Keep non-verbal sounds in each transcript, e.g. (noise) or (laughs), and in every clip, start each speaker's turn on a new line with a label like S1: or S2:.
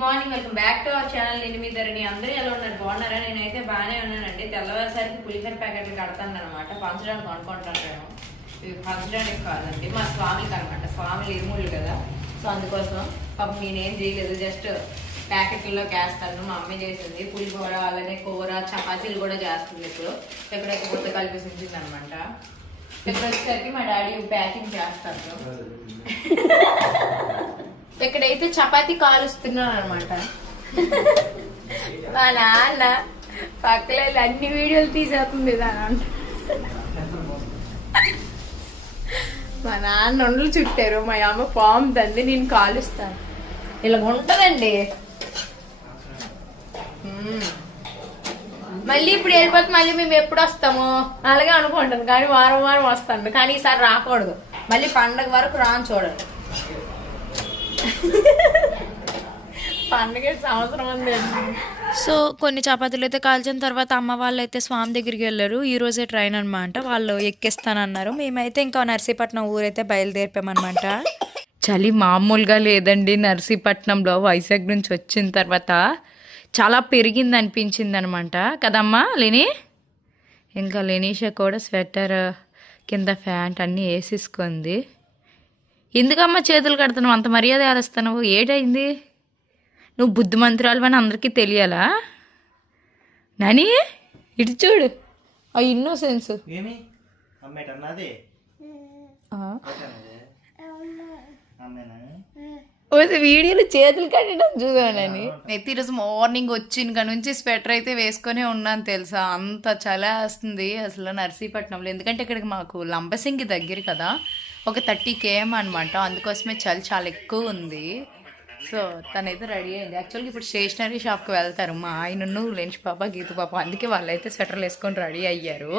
S1: Morning welcome back to our channel. నేను మీ ధరణి. అందరూ ఎలా ఉన్నారు? బాగున్నారా? నేనైతే బాగానే ఉన్నానండి. తెల్లవారుసరికి పులిహోర ప్యాకెట్లు కడతాను అనమాట పంచడానికి కొనుక్కుంటాను. నేను ఇవి పంచడానికి కాదండి మా స్వామికి అనమాట స్వామిలు ఇరుముళ్ళు కదా. సో అందుకోసం పాపం నేనేం చేయలేదు. జస్ట్ ప్యాకెట్లో వేస్తాను మా అమ్మ చేసింది. పులిహోర అలానే కూర చపాతీలు కూడా చేస్తుంది ఇప్పుడు. ఎక్కడైతే కొత్త కలిపి ఉంచింది అనమాట ఇక్కడ వచ్చేసరికి మా డాడీ ప్యాకింగ్ చేస్తారు (laughs) ఇక్కడైతే చపాతి కాలుస్తున్నాను అనమాట మా నాన్న పక్కలే అన్ని వీడియోలు తీసేస్తుంది దాని మా నాన్న ఒండ్లు చుట్టారు మా అమ్మ పాము తంది నేను కాలుస్తాను. ఇలా ఉంటదండి. మళ్ళీ ఇప్పుడు వెళ్ళిపోతే మళ్ళీ మేము ఎప్పుడు వస్తాము? అలాగే అనుకుంటాను కానీ వారం వారం వస్తాను. కానీ ఈసారి రాకూడదు. మళ్ళీ పండగ వరకు రాను చూడండి. పండగ సంవత్సరం ఉంది.
S2: సో కొన్ని చపాతీలు అయితే కాల్చిన తర్వాత అమ్మ వాళ్ళు అయితే స్వామి దగ్గరికి వెళ్ళారు. ఈ రోజే ట్రైన్ అనమాట వాళ్ళు ఎక్కిస్తానన్నారు. మేమైతే ఇంకా నర్సీపట్నం ఊరైతే బయలుదేరిపామన్నమాట చలి మామూలుగా లేదండి నర్సీపట్నంలో. వైజాగ్ నుంచి వచ్చిన తర్వాత చాలా పెరిగింది అనిపించింది అనమాట కదమ్మా లేని? ఇంకా లెనీషా కూడా స్వెటర్ కింద ప్యాంట్ అన్నీ వేసేసుకుంది. ఎందుకమ్మా చేతులు కడుతున్నావు? అంత మర్యాద వేస్తాను ఏటైంది? నువ్వు బుద్ధిమంతురాలు అని అందరికీ తెలియాలా? నాని ఇటు చూడు. ఆ ఇన్నోసెన్స్ వీడియోలో చేతులు కట్టడం చూసానని అయితే ఈరోజు మార్నింగ్ వచ్చిన కాడ నుంచి స్వెటర్ అయితే వేసుకొని ఉన్నాను తెలుసా? అంత చలి వేస్తుంది అసలు నర్సీపట్నంలో. ఎందుకంటే ఇక్కడికి మాకు లంబసింగి దగ్గర కదా. ఒక థర్టీ కేఎం అనమాట అందుకోసమే చలి చాలా ఎక్కువ ఉంది. సో తనైతే రెడీ అయింది. యాక్చువల్గా ఇప్పుడు స్టేషనరీ షాప్కి వెళ్తారు మా ఆయనను లెన్స్ పాప గీత పాప. అందుకే వాళ్ళైతే స్వెటర్లు వేసుకొని రెడీ అయ్యారు.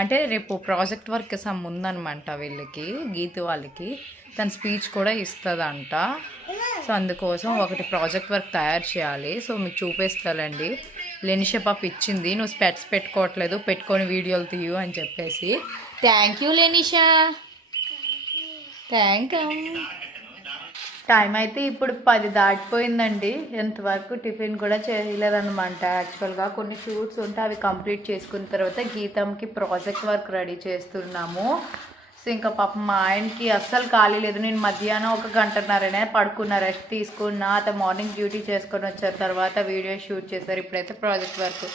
S2: అంటే రేపు ప్రాజెక్ట్ వర్క్ సమ్ ఉందన్నమాట వీళ్ళకి గీత వాళ్ళకి. తన స్పీచ్ కూడా ఇస్తుందంట. సో అందుకోసం ఒకటి ప్రాజెక్ట్ వర్క్ తయారు చేయాలి. సో మీకు చూపిస్తానండి. లెనిష పాప ఇచ్చింది. నువ్వు స్పెట్స్ పెట్టుకోవట్లేదు పెట్టుకొని వీడియోలు తీయు అని చెప్పేసి. Thank you Lenisha. Thank you time అయితే ఇప్పుడు పది దాటిపోయిందండి. ఎంతవరకు టిఫిన్ కూడా చేయలేదన్నమాట. యాక్చువల్గా కొన్ని షూట్స్ ఉంటే అవి కంప్లీట్ చేసుకున్న తర్వాత గీతంకి ప్రాజెక్ట్ వర్క్ రెడీ చేస్తున్నాము. సో ఇంకా పాపం మా ఆయనకి అస్సలు ఖాళీ లేదు. నేను మధ్యాహ్నం ఒక గంటన్నరనే పడుకున్న. రెస్ట్ తీసుకున్నా. అతను మార్నింగ్ డ్యూటీ చేసుకొని వచ్చారు. తర్వాత వీడియో షూట్ చేశారు. ఇప్పుడైతే ప్రాజెక్ట్ వర్క్.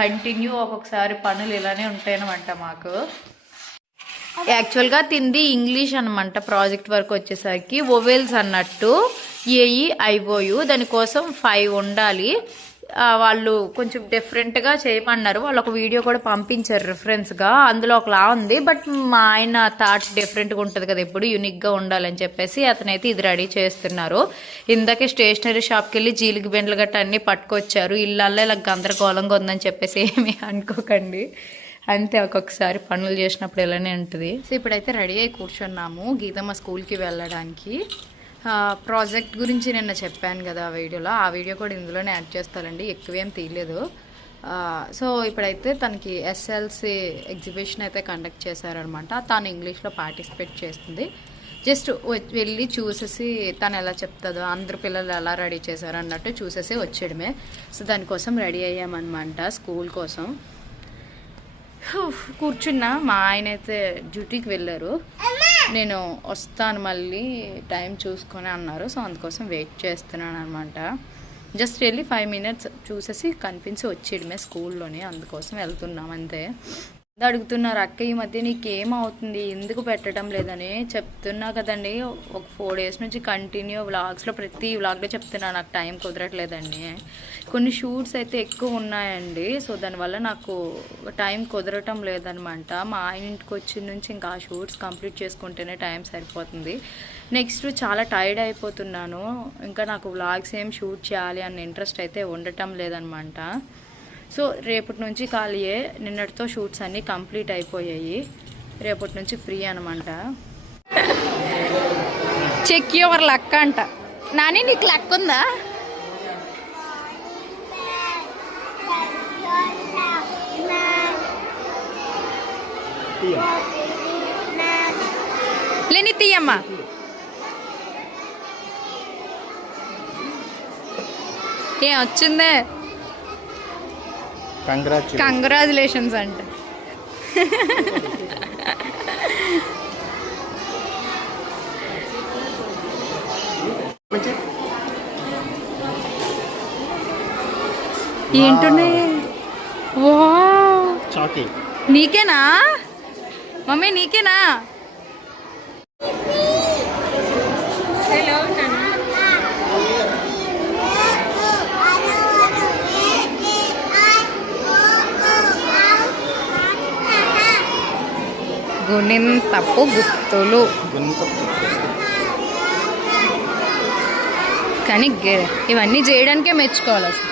S2: కంటిన్యూ ఒక్కొక్కసారి పనులు ఇలానే ఉంటాయన్నమాట మాకు. యాక్చువల్గా తింది ఇంగ్లీష్ అనమాట ప్రాజెక్ట్ వర్క్ వచ్చేసరికి ఓవెల్స్ అన్నట్టు A E I O U దానికోసం ఫైవ్ ఉండాలి. వాళ్ళు కొంచెం డిఫరెంట్గా చేయమన్నారు. వాళ్ళు ఒక వీడియో కూడా పంపించారు రిఫరెన్స్గా అందులో ఒకలా ఉంది బట్ మా ఆయన థాట్స్ డిఫరెంట్గా ఉంటుంది కదా ఎప్పుడు యూనిక్గా ఉండాలని చెప్పేసి అతనైతే ఇది రెడీ చేస్తున్నారు. ఇందాకే స్టేషనరీ షాప్కి వెళ్ళి జీలికి బెండ్లు గట్ట అన్నీ పట్టుకొచ్చారు. ఇళ్ళల్లో ఇలా గందరగోళంగా ఉందని చెప్పేసి ఏమీ అనుకోకండి. అంతే ఒక్కొక్కసారి పనులు చేసినప్పుడు ఇలానే ఉంటుంది. సో ఇప్పుడైతే రెడీ అయి కూర్చున్నాము గీతమ్మ స్కూల్కి వెళ్ళడానికి. ప్రాజెక్ట్ గురించి నిన్న చెప్పాను కదా ఆ వీడియోలో. ఆ వీడియో కూడా ఇందులోనే యాడ్ చేస్తారండి ఎక్కువేం తీయలేదు. సో ఇప్పుడైతే తనకి ఎస్ఎల్సి ఎగ్జిబిషన్ అయితే కండక్ట్ చేశారనమాట. తను ఇంగ్లీష్లో పార్టిసిపేట్ చేస్తుంది. జస్ట్ వెళ్ళి చూసేసి తను ఎలా చెప్తుందో అందరు పిల్లలు ఎలా రెడీ చేశారు అన్నట్టు చూసేసి వచ్చేయడమే. సో దానికోసం రెడీ అయ్యామన్నమాట స్కూల్ కోసం. కూర్చున్నా. మా ఆయన అయితే డ్యూటీకి వెళ్ళారు. నేను వస్తాను మళ్ళీ టైం చూసుకొని అన్నారు. సో అందుకోసం వెయిట్ చేస్తున్నాను అనమాట జస్ట్ వెళ్ళి ఫైవ్ మినిట్స్ చూసేసి కనిపించి వచ్చేయడమే స్కూల్లోనే. అందుకోసం వెళ్తున్నాం అంతే. అడుగుతున్నారు అక్క ఈ మధ్య నీకు ఏమవుతుంది ఎందుకు పెట్టడం లేదని చెప్తున్నా కదండి. ఒక ఫోర్ డేస్ నుంచి కంటిన్యూ వ్లాగ్స్లో ప్రతి వ్లాగ్లో చెప్తున్నా నాకు టైం కుదరట్లేదండి. కొన్ని షూట్స్ అయితే ఎక్కువ ఉన్నాయండి. సో దానివల్ల నాకు టైం కుదరటం లేదనమాట. మా ఆయన ఇంటికి వచ్చిన నుంచి ఇంకా ఆ షూట్స్ కంప్లీట్ చేసుకుంటేనే టైం సరిపోతుంది. నెక్స్ట్ చాలా టైర్డ్ అయిపోతున్నాను. ఇంకా నాకు వ్లాగ్స్ ఏం షూట్ చేయాలి అన్న ఇంట్రెస్ట్ అయితే ఉండటం లేదనమాట. సో రేపటి నుంచి ఖాళీయే. నిన్నటితో షూట్స్ అన్నీ కంప్లీట్ అయిపోయాయి. రేపటి నుంచి ఫ్రీ అనమాట చెక్ యువర్ లక్ అంట. నాని నీకు లక్ ఉందా? లేని తీయమ్మా.
S3: ఏం వచ్చిందే? కంగ్రాచులేషన్స్ అంట. ఏంటున్నాయి? వా నీకేనా? మమ్మీ నీకేనా? గుణింతపు గుర్తులు కానీ గే- ఇవన్నీ చేయడానికే మెచ్చుకోవాలి అసలు.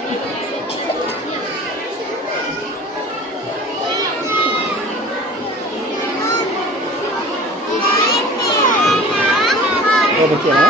S1: ఓకేనా?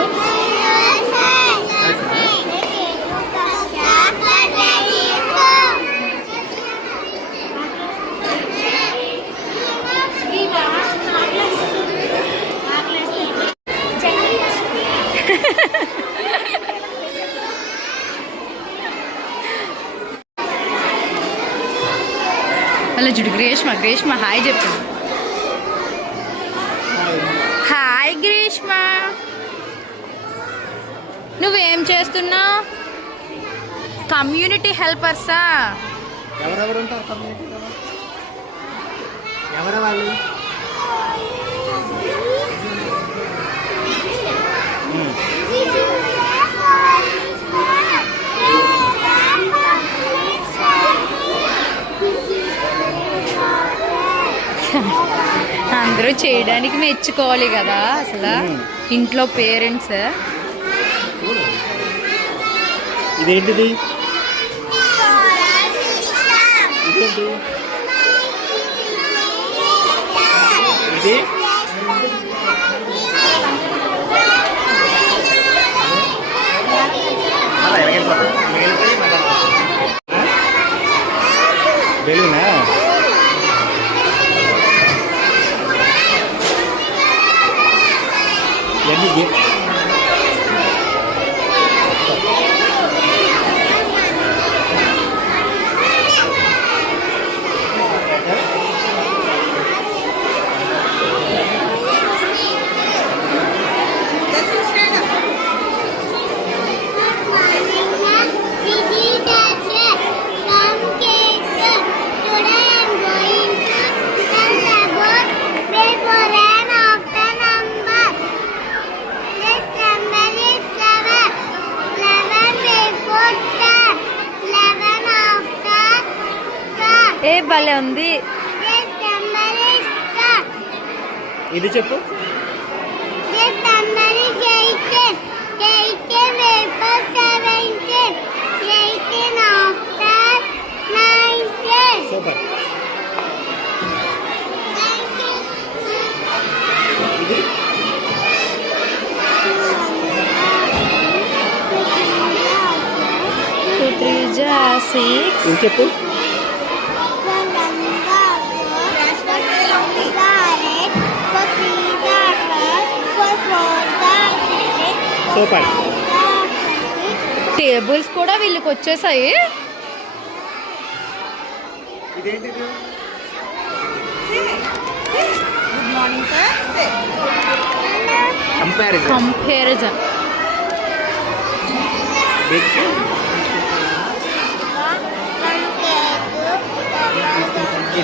S3: అలా చూడు గ్రేష్మ గ్రేష్మ హాయ్ చెప్పు హాయ్ గ్రీష్మ నువ్వేం చేస్తున్నావు? కమ్యూనిటీ హెల్పర్సా. అందరూ చేయడానికి మెచ్చుకోవాలి కదా అసలు. ఇంట్లో పేరెంట్స్.
S1: ఇదేంటిది? ఇదేంటి? ఇది? అలా ఎలాగైపోతుంది బెలూనా? ఇవన్నీ
S3: సిక్స్
S1: ఇది చెప్పు సూపర్
S3: టేబుల్స్ కూడా వీళ్ళకి వచ్చేసాయి
S1: ఇదేంటిది కంపారిజన్
S3: కంపారిజన్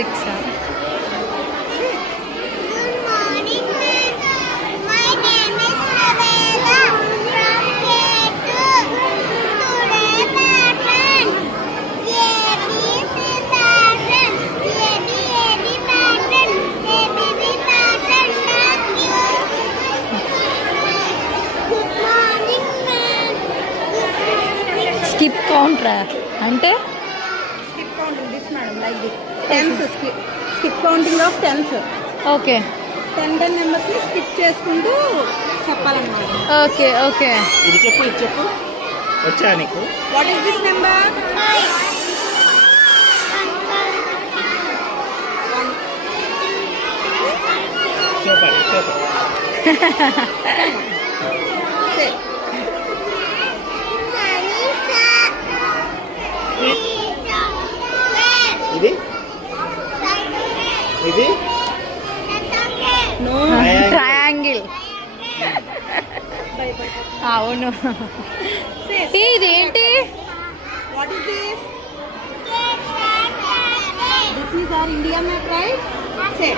S4: ಸಿಕ್ಸಾ
S3: ఓకే.
S4: టెన్ టెన్ నెంబర్స్ని స్కిప్ చేసుకుంటూ చెప్పాలన్నమాట.
S3: Okay okay.
S1: ఇది చెప్పు ఇది చెప్పు. వచ్చా నీకు?
S4: What is this number
S1: super super (laughs) ఇది ఇది
S4: నో
S3: ట్రయాంగిల్ అవును. ఇదేంటి?
S5: What is this this is
S3: our India map
S4: right
S3: say.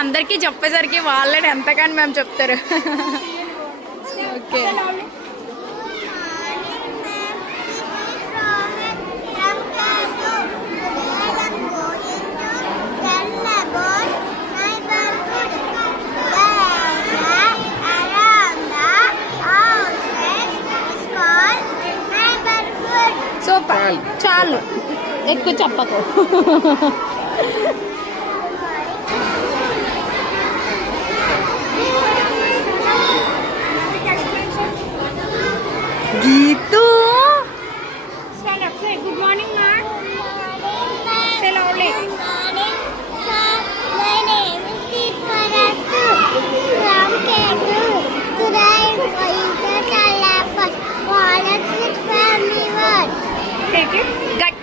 S3: అందరికీ చెప్పేసరికి వాళ్ళని ఎంతకని మేము చెప్తారు. ఓకే సూపర్ చాలు. ఎక్కువ చెప్పకు.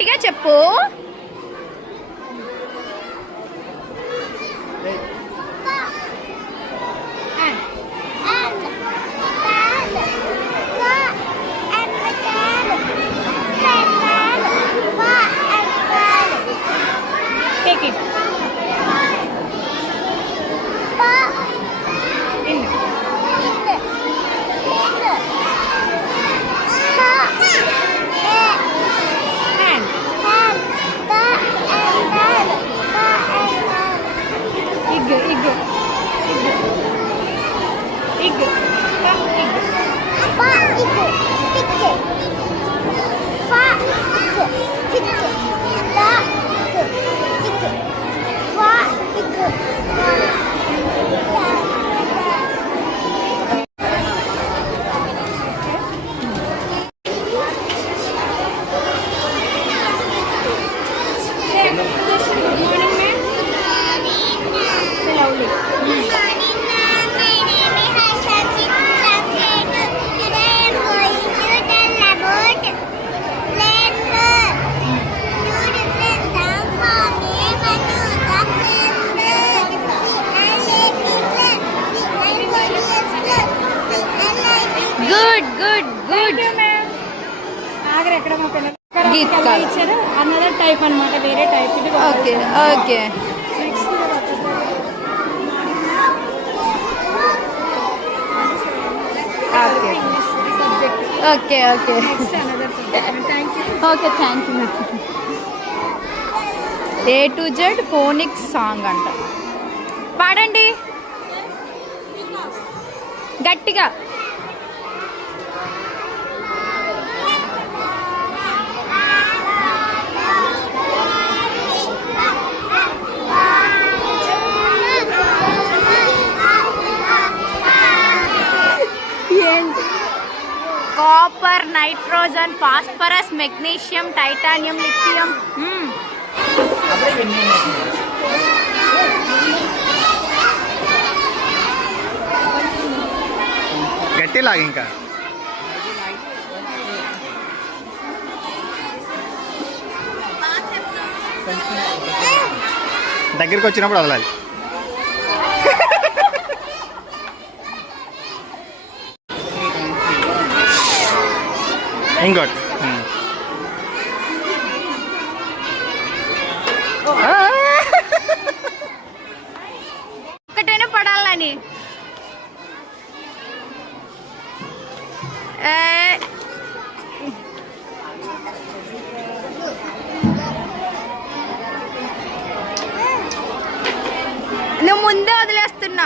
S3: గట్టిగా చెప్పు
S2: గీత్
S6: కలర్
S2: కాలం.
S6: ఇచ్చారు. అన్నదర్ టైప్ అన్నమాట వేరే
S2: type okay okay. Okay.
S6: Okay okay. Next another subject
S2: thank you you A to Z phonics song అంట. పాడండి. గట్టిగా. copper nitrogen phosphorus magnesium titanium lithium
S1: గట్టి లాగా ఇంకా దగ్గరికి వచ్చినప్పుడు వదలాలి ఇంకోటి.
S2: ఒక్కటైనా పడాలని. ఏ, నువ్వు ముందే వదిలేస్తున్నా.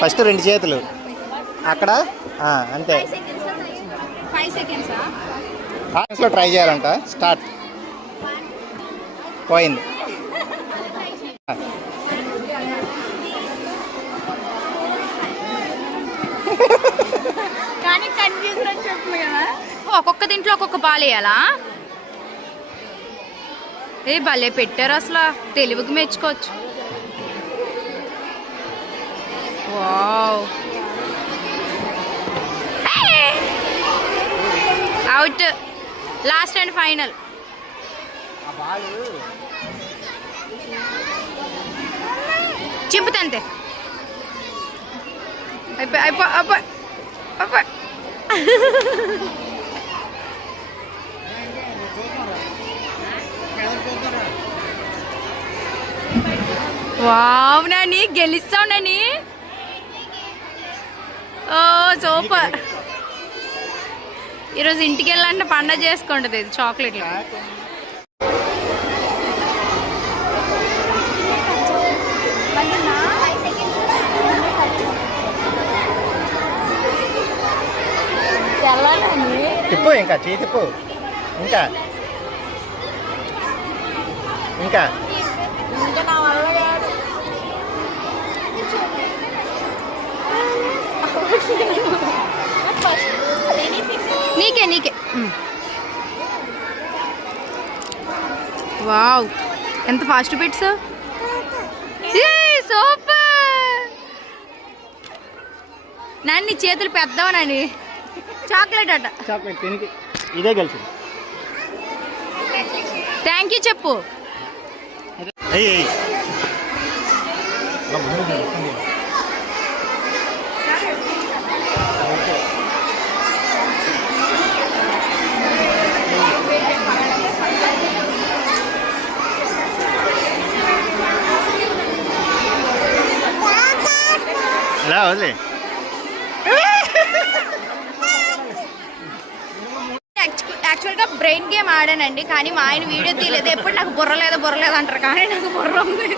S1: ఫస్ట్ రెండు చేతులు. అక్కడ? అంతే.
S2: ఫైవ్ సెకండ్సా
S1: లో ట్రై చేయాలంట. స్టార్ట్ పోయింది.
S2: ఒక్కొక్క దీంట్లో ఒక్కొక్క పాలు వేయాలా? ఏ భలే పెట్టారు అసలు. తెలుగుకి మెచ్చుకోవచ్చు wow out last and final చింపుతంతే అయిపోయి అయిపోయి అయిపోయి అయిపోయి. వావ్ నాని గెలుస్తావు నాని. ఓ సూపర్. ఈరోజు ఇంటికి వెళ్ళాలంటే పండగ చేసుకుంటుంది ఇది చాక్లెట్లు.
S1: తిప్పు ఇంకా చేయి తిప్పు. ఇంకా. ఇంకా.
S2: నీకే నీకే. వావ్. ఎంత ఫాస్ట్ బిట్స్? సూపర్! నాన్ని చేతులు పెద్దవా నాని? చాక్లెట్ అట.
S1: చాక్లెట్ తినికి. ఇదే గెలిచింది.
S2: థ్యాంక్ యూ చెప్పు.
S1: ఎయ్ ఎయ్ ఇలా వదిలే
S2: యాక్చువల్గా బ్రెయిన్ గేమ్ ఆడానండి కానీ మా ఆయన వీడియో తీయలేదు ఎప్పుడు నాకు బుర్ర లేదు బుర్ర లేదు అంటారు కానీ నాకు బుర్ర ఉంది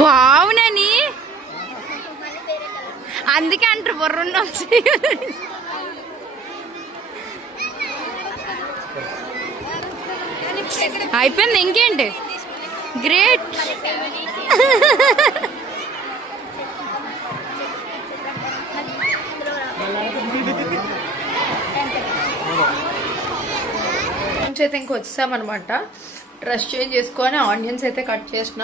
S2: వావునని అందుకే అంటారు బుర్ర అయిపోయింది ఇంకేంటి? గ్రేట్ నుంచి అయితే ఇంక డ్రెస్ చేంజ్ చేసుకొని ఆనియన్స్ అయితే కట్ చేసిన.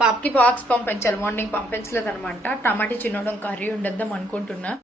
S2: పాపకి బాక్స్ పంపించాలి. మార్నింగ్ పంపించలేదు అనమాట టమాటా చిన్నడం కర్రీ ఉండద్దాం అనుకుంటున్నా.